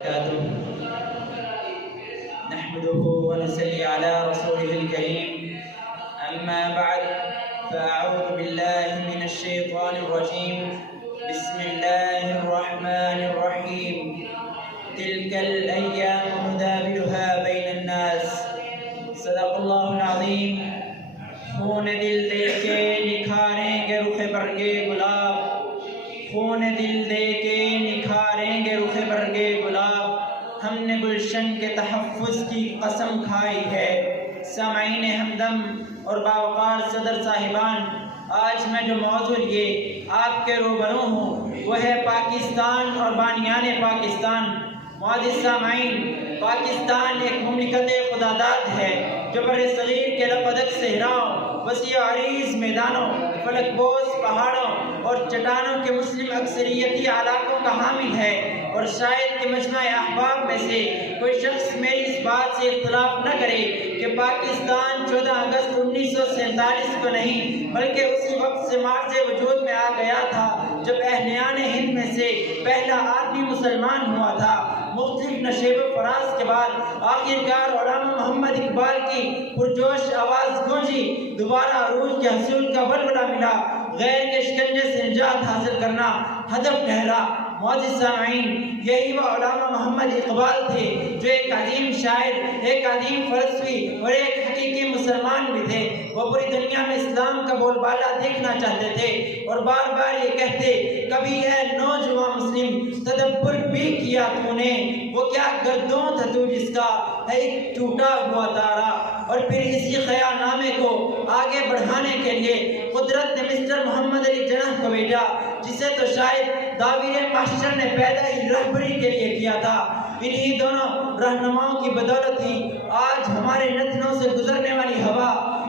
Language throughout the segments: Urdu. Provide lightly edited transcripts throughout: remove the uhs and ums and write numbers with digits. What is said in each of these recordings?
نحمده ونصلي على رسوله الكريم أما بعد فأعوذ بالله من الشيطان الرجيم بسم الله الرحمن الرحيم تلك الأيام نداولها بين الناس صدق الله العظيم خون دل دے کے نکھاریں گے رخ برگے گلاب خون دل دے کے نکھاریں گے رخ برگے گلاب ہم نے گلشن کے تحفظ کی قسم کھائی ہے۔ سامعین ہمدم اور باوقار صدر صاحبان، آج میں جو موضوع لیے آپ کے روبرو ہوں وہ ہے پاکستان اور بانیان پاکستان۔ معزز سامعین، پاکستان ایک مملکت خداداد ہے جو بر صغیر کے لقدک صحراؤں، وسیع و عریض میدانوں، فلک بوس پہاڑوں اور چٹانوں کے مسلم اکثریتی علاقوں کا حامل ہے، اور شاید کہ مجمع احباب میں سے کوئی شخص میری اس بات سے اختلاف نہ کرے کہ پاکستان 14 اگست 1947 کو نہیں بلکہ اسی وقت سے معرض وجود میں آ گیا تھا جب اہلیان ہند میں سے پہلا آدمی مسلمان ہوا تھا۔ مختلف نشیب و فراز کے بعد آخرکار علامہ محمد اقبال کی پرجوش آواز گونجی، دوبارہ عروج کے حصول کا بلبلہ ملا، غیر کے شکنجے سے نجات حاصل کرنا ہدف ٹھہرا۔ معزز سامعین، یہی وہ علامہ محمد اقبال تھے جو ایک عظیم شاعر، ایک عظیم فلسفی اور ایک حقیقی مسلمان بھی تھے۔ وہ پوری دنیا میں اسلام کا بول بالا دیکھنا چاہتے تھے اور بار بار یہ کہتے، کبھی اے نوجوان مسلم تدبر بھی کیا تو نے، وہ کیا گردوں تھا تو جس کا ہے ایک ٹوٹا ہوا تارا۔ اور پھر اسی خیال نامے کو آگے بڑھانے کے لیے قدرت نے مسٹر محمد علی جناح کو بھیجا، جسے تو شاید داویر معاشر نے پیدا ہی رہبری کے لیے کیا تھا۔ انہی دونوں رہنماؤں کی بدولت ہی آج ہمارے نتنوں سے گزرنے والی ہوا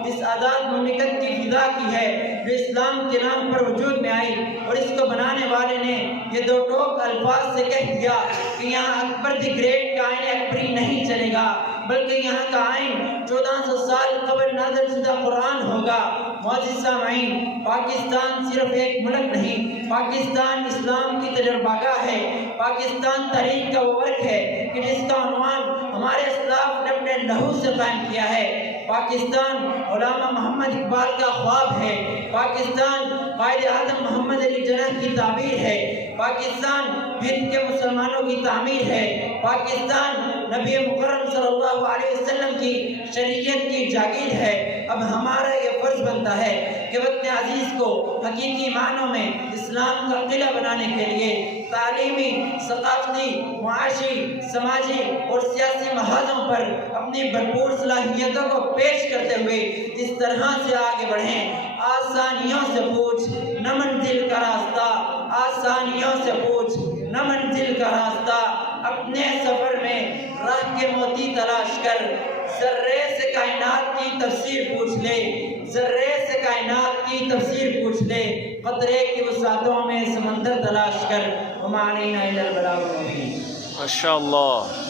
اس آزاد مملکت کی فضا کی ہے جو اسلام کے نام پر وجود میں آئی، اور اس کو بنانے والے نے یہ دو ٹوک الفاظ سے کہہ دیا کہ یہاں اکبر دی گریٹ کا آئین اکبری نہیں چلے گا بلکہ یہاں کا آئین 1400 سال قبل نازل شدہ قرآن ہوگا۔ معزز سامعین، پاکستان صرف ایک ملک نہیں، پاکستان اسلام کی تجربہ گاہ ہے، پاکستان تاریخ کا وہ ورق ہے کہ جس کا عنوان ہمارے اسلاف نے اپنے لہو سے قائم کیا ہے۔ پاکستان علامہ محمد اقبال کا خواب ہے، پاکستان قائد اعظم محمد علی جناح کی تعبیر ہے، پاکستان ہند کے مسلمانوں کی تعمیر ہے، پاکستان نبی مکرم صلی اللہ علیہ وسلم کی شریعت کی جاگیر ہے۔ اب ہمارا یہ فرض بنتا ہے کہ وطن عزیز کو حقیقی معنوں میں اسلام کا قلعہ بنانے کے لیے تعلیمی، ثقافتی، معاشی، سماجی اور سیاسی محاذوں پر اپنی بھرپور صلاحیتوں کو پیش کرتے ہوئے اس طرح سے آگے بڑھیں، آسانیوں سے پوچھ نہ منزل کا راستہ، آسانیوں سے پوچھ نہ منزل کا راستہ، اپنے سفر میں راہ کے موتی تلاش کر، ذرے سے کائنات کی تفسیر پوچھ لے، ذرے سے کائنات کی تفسیر پوچھ لے، قطرے کی وسعتوں میں سمندر تلاش کر، وما علینا الا البلاغ المبین۔ ماشاء اللہ۔